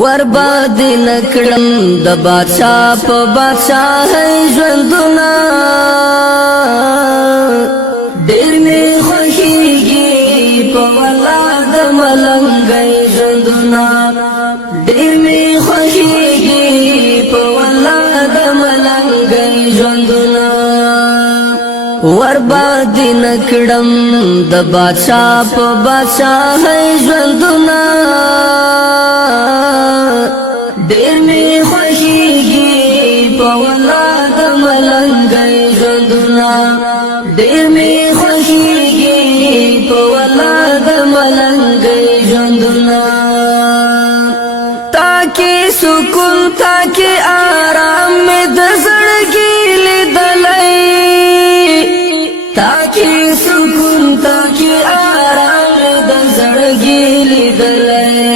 ورباد نکړم د بادشاہ په بادشاہ ژوندونه ډېر می خوښیږي په ولاد ملنګي ژوندونه ډېر می خوښیږي په ولاد ملنګي ژوندونه ورباد نکړم د بادشاہ په بادشاہ ژوندونه ډېر می خوښیږي په ولاد ملنګي ژوندونه ډېر می خوښیږي په ولاد ملنګي ژوندونه تاکي سکون تاکي آرام می د زړګي لیدلای تاکي سکون تاکي آرام د زړګي لیدلای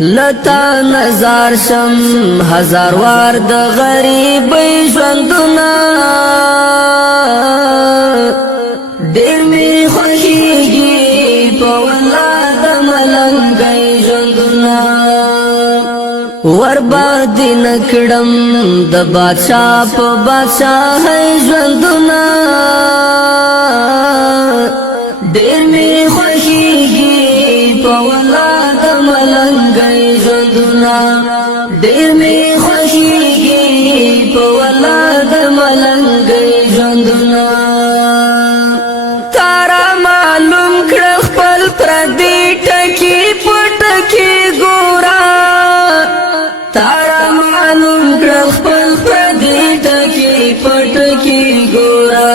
لتا نظر شم هزار وار د غریب ژوندونه ډېر می خوښیږي په ولاد ملنګي ژوندونه ورباد نکړم د بادشاہ په بادشاہ ژوندونه ډېر می خوښیږي په ولاد ملنګي ژوندونه ډېر می خوښیږي په ولاد ملنګي ژوندونه تارا معلوم کړ خپل پردي ټکی پټکی ګورا تارا معلوم کړ خپل پردي ټکی پټکی ګورا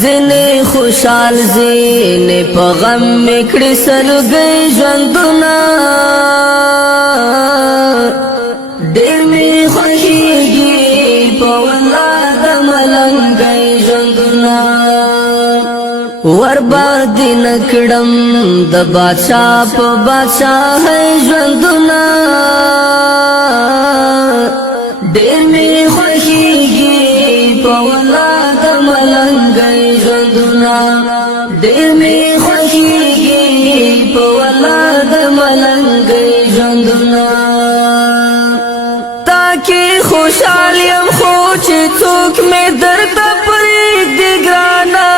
زنه خوشحال زنه په غم میکړي سلګي ژوندونه ډېر می خوښیږي په ولاد ملنګي ژوندونه ورباد نکړم د بادشاہ په بادشاہ ژوندونه ډېر می خوښیږي په ولاد ملنګي ژوندونه ډېر می خوښیږي په ولاد ملنګي ژوندونه تاکي خوشحال يم خو چې څوک مې درته پرېږدي ګرانه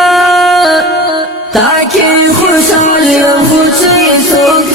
تاکي خوشحال يم خو چې څوک